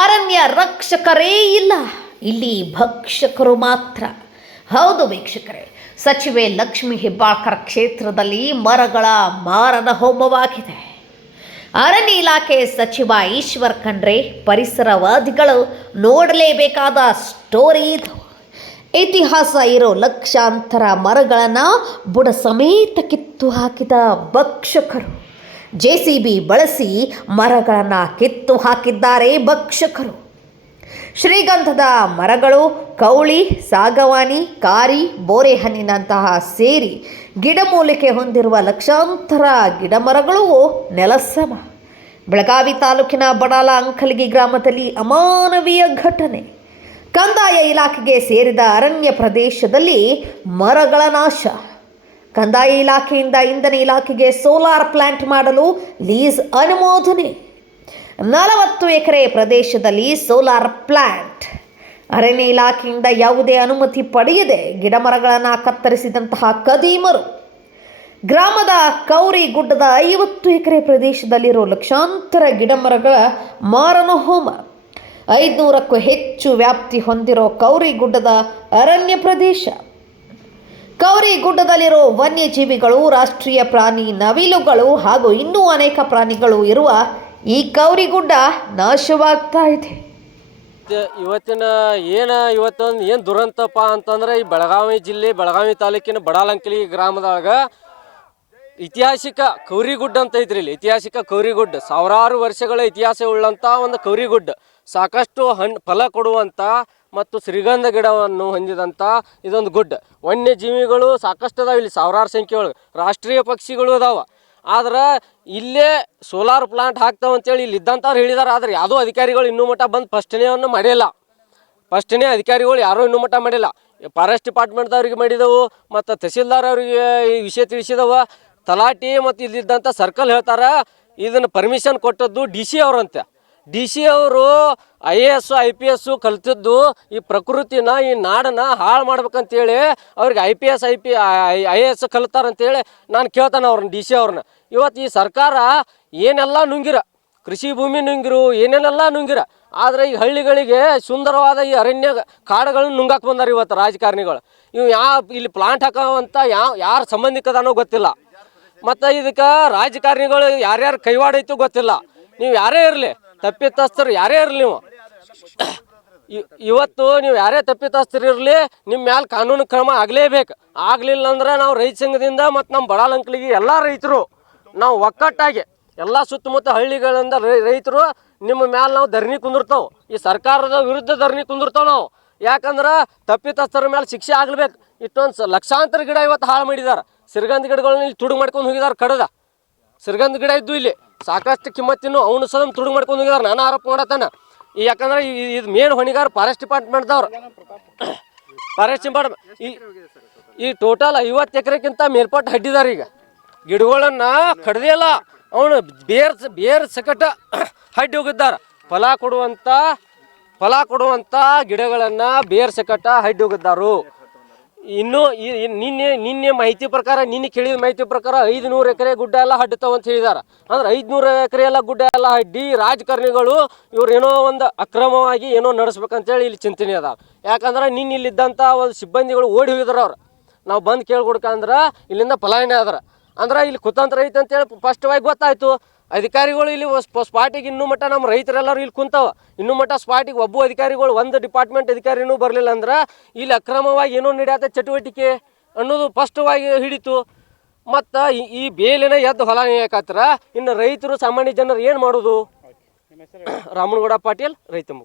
ಅರಣ್ಯ ರಕ್ಷಕರೇ ಇಲ್ಲ, ಇಲ್ಲಿ ಭಕ್ಷಕರು ಮಾತ್ರ. ಹೌದು ವೀಕ್ಷಕರೇ, ಸಚಿವೆ ಲಕ್ಷ್ಮೀ ಹೆಬ್ಬಾಳ್ಕರ್ ಕ್ಷೇತ್ರದಲ್ಲಿ ಮರಗಳ ಮಾರಣ ಹೋಮವಾಗಿದೆ. ಅರಣ್ಯ ಇಲಾಖೆ ಸಚಿವ ಈಶ್ವರ್ ಖಂಡ್ರೆ ಪರಿಸರವಾದಿಗಳು ನೋಡಲೇಬೇಕಾದ ಸ್ಟೋರಿ ಇದು. ಇತಿಹಾಸ ಇರೋ ಲಕ್ಷಾಂತರ ಮರಗಳನ್ನು ಬುಡ ಸಮೇತ ಕಿತ್ತು ಹಾಕಿದ ಭಕ್ಷಕರು. ಜೆಸಿಬಿ ಬಳಸಿ ಮರಗಳನ್ನು ಕಿತ್ತು ಹಾಕಿದ್ದಾರೆ ಭಕ್ಷಕರು. ಶ್ರೀಗಂಧದ ಮರಗಳು, ಕೌಳಿ, ಸಾಗವಾನಿ, ಕಾರಿ, ಬೋರೆಹಣ್ಣಿನಂತಹ ಸೇರಿ ಗಿಡಮೂಲಿಕೆ ಹೊಂದಿರುವ ಲಕ್ಷಾಂತರ ಗಿಡಮರಗಳು ನೆಲಸಮ. ಬೆಳಗಾವಿ ತಾಲೂಕಿನ ಬಡಾಲ ಅಂಕಲಗಿ ಗ್ರಾಮದಲ್ಲಿ ಅಮಾನವೀಯ ಘಟನೆ. ಕಂದಾಯ ಇಲಾಖೆಗೆ ಸೇರಿದ ಅರಣ್ಯ ಪ್ರದೇಶದಲ್ಲಿ ಮರಗಳ ನಾಶ. ಕಂದಾಯ ಇಲಾಖೆಯಿಂದ ಇಂಧನ ಇಲಾಖೆಗೆ ಸೋಲಾರ್ ಪ್ಲಾಂಟ್ ಮಾಡಲು ಲೀಸ್ ಅನುಮೋದನೆ. 40 ಎಕರೆ ಪ್ರದೇಶದಲ್ಲಿ ಸೋಲಾರ್ ಪ್ಲಾಂಟ್. ಅರಣ್ಯ ಇಲಾಖೆಯಿಂದ ಯಾವುದೇ ಅನುಮತಿ ಪಡೆಯದೆ ಗಿಡಮರಗಳನ್ನು ಕತ್ತರಿಸಿದಂತಹ ಕದೀಮರು. ಗ್ರಾಮದ ಕೌರಿ ಗುಡ್ಡದ 50 ಎಕರೆ ಪ್ರದೇಶದಲ್ಲಿರೋ ಲಕ್ಷಾಂತರ ಗಿಡಮರಗಳ ಮಾರಣ ಹೋಮ. 500ಕ್ಕೂ ಹೆಚ್ಚು ವ್ಯಾಪ್ತಿ ಹೊಂದಿರೋ ಕೌರಿ ಗುಡ್ಡದ ಅರಣ್ಯ ಪ್ರದೇಶ. ಕೌರಿ ಗುಡ್ಡದಲ್ಲಿರೋ ವನ್ಯಜೀವಿಗಳು, ರಾಷ್ಟ್ರೀಯ ಪ್ರಾಣಿ ನವಿಲುಗಳು ಹಾಗೂ ಇನ್ನೂ ಅನೇಕ ಪ್ರಾಣಿಗಳು ಇರುವ ಈ ಕೌರಿ ಗುಡ್ಡ ನಾಶವಾಗ್ತಾ ಇದೆ. ಇವತ್ತೊಂದು ಏನು ದುರಂತಪ್ಪ ಅಂತಂದ್ರೆ ಈ ಬೆಳಗಾವಿ ಜಿಲ್ಲೆ ಬೆಳಗಾವಿ ತಾಲೂಕಿನ ಬಡಾಲಂಕಲಿ ಗ್ರಾಮದಾಗ ಐತಿಹಾಸಿಕ ಕೌರಿಗುಡ್ಡ ಅಂತ ಐತ್ರಿ. ಇಲ್ಲಿ ಐತಿಹಾಸಿಕ ಕೌರಿಗುಡ್ಡ, ಸಾವಿರಾರು ವರ್ಷಗಳ ಇತಿಹಾಸ ಉಳ್ಳಂಥ ಒಂದು ಕೌರಿಗುಡ್ಡ. ಸಾಕಷ್ಟು ಫಲ ಕೊಡುವಂಥ ಮತ್ತು ಶ್ರೀಗಂಧ ಗಿಡವನ್ನು ಹೊಂದಿದಂಥ ಇದೊಂದು ಗುಡ್ಡ. ವನ್ಯಜೀವಿಗಳು ಸಾಕಷ್ಟು ಅದಾವೆ ಇಲ್ಲಿ, ಸಾವಿರಾರು ಸಂಖ್ಯೆ ಒಳಗೆ. ರಾಷ್ಟ್ರೀಯ ಪಕ್ಷಿಗಳು ಅದಾವೆ. ಆದ್ರೆ ಇಲ್ಲೇ ಸೋಲಾರ್ ಪ್ಲಾಂಟ್ ಹಾಕ್ತಾವಂತೇಳಿ ಇಲ್ಲಿ ಇದ್ದಂಥವ್ರು ಹೇಳಿದಾರೆ. ಆದರೆ ಯಾವುದೋ ಅಧಿಕಾರಿಗಳು ಇನ್ನೂ ಮಟ್ಟ ಬಂದು ಫಸ್ಟ್ನೇವನ್ನು ಮಾಡಿಲ್ಲ. ಫಸ್ಟ್ನೇ ಅಧಿಕಾರಿಗಳು ಯಾರೂ ಇನ್ನೂ ಮಟ್ಟ ಮಾಡಿಲ್ಲ. ಫಾರೆಸ್ಟ್ ಡಿಪಾರ್ಟ್ಮೆಂಟ್ದವ್ರಿಗೆ ಮಾಡಿದವು ಮತ್ತು ತಹಸೀಲ್ದಾರ್ ಅವರಿಗೆ ಈ ವಿಷಯ ತಿಳಿಸಿದವ. ತಲಾಟಿ ಮತ್ತು ಇಲ್ಲಿದ್ದಂಥ ಸರ್ಕಲ್ ಹೇಳ್ತಾರೆ ಇದನ್ನು ಪರ್ಮಿಷನ್ ಕೊಟ್ಟದ್ದು DC ಅವರಂತೆ. DC ಅವರು IAS IPS ಕಲ್ತಿದ್ದು ಈ ಪ್ರಕೃತಿನ, ಈ ನಾಡನ್ನ ಹಾಳು ಮಾಡ್ಬೇಕಂತೇಳಿ ಅವ್ರಿಗೆ IAS ಕಲಿತಾರಂತೇಳಿ ನಾನು ಕೇಳ್ತಾನೆ ಅವ್ರನ್ನ, DC ಅವ್ರನ್ನ. ಇವತ್ತು ಈ ಸರ್ಕಾರ ಏನೆಲ್ಲ ನುಂಗಿರ, ಕೃಷಿ ಭೂಮಿ ನುಂಗಿರು, ಏನೇನೆಲ್ಲ ನುಂಗಿರ. ಆದರೆ ಈ ಹಳ್ಳಿಗಳಿಗೆ ಸುಂದರವಾದ ಈ ಅರಣ್ಯ ಕಾಡುಗಳನ್ನ ನುಂಗಾಕ್ ಬಂದಾರ ಇವತ್ತು ರಾಜಕಾರಣಿಗಳು. ಇವು ಇಲ್ಲಿ ಪ್ಲಾಂಟ್ ಹಾಕೋವಂಥ ಯಾರ ಸಂಬಂಧಿಕದನೋ ಗೊತ್ತಿಲ್ಲ. ಮತ್ತು ಇದಕ್ಕೆ ರಾಜಕಾರಣಿಗಳು ಯಾರ್ಯಾರು ಕೈವಾಡ ಐತೋ ಗೊತ್ತಿಲ್ಲ. ನೀವು ಯಾರೇ ಇರಲಿ, ತಪ್ಪಿತಸ್ಥರು ಯಾರೇ ಇರಲಿ, ಇವತ್ತು ನೀವು ಯಾರೇ ತಪ್ಪಿತಸ್ಥರು ಇರಲಿ, ನಿಮ್ಮ ಮ್ಯಾಲೆ ಕಾನೂನು ಕ್ರಮ ಆಗಲೇಬೇಕು. ಆಗಲಿಲ್ಲ ಅಂದ್ರೆ ನಾವು ರೈತ ಸಂಘದಿಂದ ಮತ್ತು ನಮ್ಮ ಬಡಾಲಂಕಲಿಗೆ ಎಲ್ಲ ರೈತರು ನಾವು ಒಕ್ಕಟ್ಟಾಗಿ ಎಲ್ಲ ಸುತ್ತಮುತ್ತ ಹಳ್ಳಿಗಳಿಂದ ರೈತರು ನಿಮ್ಮ ಮ್ಯಾಲೆ ನಾವು ಧರಣಿ ಕುಂದಿರ್ತಾವೆ. ಈ ಸರ್ಕಾರದ ವಿರುದ್ಧ ಧರಣಿ ಕುಂದಿರ್ತಾವೆ ನಾವು. ಯಾಕಂದ್ರೆ ತಪ್ಪಿತಸ್ಥರ ಮೇಲೆ ಶಿಕ್ಷೆ ಆಗಲೇಬೇಕು. ಇಷ್ಟೊಂದು ಲಕ್ಷಾಂತರ ಗಿಡ ಇವತ್ತು ಹಾಳು ಮಾಡಿದ್ದಾರೆ. ಶ್ರೀಗಂಧ ಗಿಡಗಳನ್ನ ಇಲ್ಲಿ ತುಡುಗು ಮಾಡ್ಕೊಂಡು ಹೋಗಿದ್ದಾರೆ. ಕಡದ ಶ್ರೀಗಂಧ ಗಿಡ ಇದ್ದು ಇಲ್ಲಿ ಸಾಕಷ್ಟು ಕಿಮ್ಮತ್ತಿನ್ನು ಅವನು ಸಹ ತುಡುಗು ಮಾಡ್ಕೊಂಡು ಹೋಗಿದ್ದಾರೆ. ನಾನು ಆರೋಪ ಮಾಡತ್ತಾನ. ಯಾಕಂದ್ರೆ ಇದು ಮೇನ್ ಹೊಣೆಗಾರ ಫಾರೆಸ್ಟ್ ಡಿಪಾರ್ಟ್ಮೆಂಟ್ದವ್ರು. ಫಾರೆಸ್ಟ್ ಡಿಪಾರ್ಟ್ಮೆಂಟ್ ಈ ಟೋಟಲ್ 50 ಎಕರೆಗಿಂತ ಮೇಲ್ಪಟ್ಟು ಹಡ್ಡಿದ್ದಾರೆ. ಈಗ ಗಿಡಗಳನ್ನ ಕಡ್ದೇ ಇಲ್ಲ, ಅವನು ಬೇರ್ ಸಕಟ ಹಡ್ಡಿ ಹೋಗಿದ್ದಾರೆ. ಫಲ ಕೊಡುವಂಥ ಗಿಡಗಳನ್ನು ಬೇರ್ ಸಕಟ ಹಡ್ಡಿ ಹೋಗಿದ್ದಾರು. ಇನ್ನು ನಿನ್ನೆ ಮಾಹಿತಿ ಪ್ರಕಾರ, ನಿನ್ನೆ ಕೇಳಿದ ಮಾಹಿತಿ ಪ್ರಕಾರ 500 ಎಕರೆ ಗುಡ್ಡ ಎಲ್ಲ ಹಡ್ತಾವಂತ ಹೇಳಿದಾರೆ. ಅಂದ್ರೆ 500 ಎಕರೆ ಎಲ್ಲ ಗುಡ್ಡ ಎಲ್ಲ ಹಡ್ಡಿ ರಾಜಕಾರಣಿಗಳು ಇವ್ರು ಏನೋ ಒಂದು ಅಕ್ರಮವಾಗಿ ಏನೋ ನಡೆಸ್ಬೇಕಂತೇಳಿ ಇಲ್ಲಿ ಚಿಂತನೆ ಅದ. ಯಾಕಂದ್ರೆ ನಿನ್ನೆ ಇಲ್ಲಿದ್ದಂಥ ಒಂದು ಸಿಬ್ಬಂದಿಗಳು ಓಡಿ ಹೋಗಿದಾರೆ. ಅವ್ರು ನಾವು ಬಂದು ಕೇಳ್ಕೊಡ್ಕಂದ್ರೆ ಇಲ್ಲಿಂದ ಪಲಾಯನೆ ಆದ್ರೆ ಅಂದ್ರೆ ಇಲ್ಲಿ ಕುತಂತ್ರ ಐತೆ ಅಂತೇಳಿ ಸ್ಪಷ್ಟವಾಗಿ ಗೊತ್ತಾಯ್ತು. ಅಧಿಕಾರಿಗಳು ಇಲ್ಲಿ ಸ್ಪಾಟಿಗೆ ಇನ್ನೂ ಮಟ್ಟ ನಮ್ಮ ರೈತರೆಲ್ಲರೂ ಇಲ್ಲಿ ಕುಂತಾವ. ಇನ್ನೂ ಮಟ್ಟ ಸ್ಪಾಟಿಗೆ ಒಬ್ಬ ಅಧಿಕಾರಿಗಳು, ಒಂದು ಡಿಪಾರ್ಟ್ಮೆಂಟ್ ಅಧಿಕಾರಿನೂ ಬರಲಿಲ್ಲ ಅಂದ್ರೆ ಇಲ್ಲಿ ಅಕ್ರಮವಾಗಿ ಏನೋ ನಡೆಯತ್ತ ಚಟುವಟಿಕೆ ಅನ್ನೋದು ಸ್ಪಷ್ಟವಾಗಿ ಹಿಡಿತು. ಮತ್ತು ಈ ಬೇಲಿನ ಎದ್ದು ಹೊಲ ನೇಯಕಾತ್ರ. ಇನ್ನು ರೈತರು, ಸಾಮಾನ್ಯ ಜನರು ಏನು ಮಾಡೋದು? ರಾಮನಗೌಡ ಪಾಟೀಲ್, ರೈತ ಮುಖ.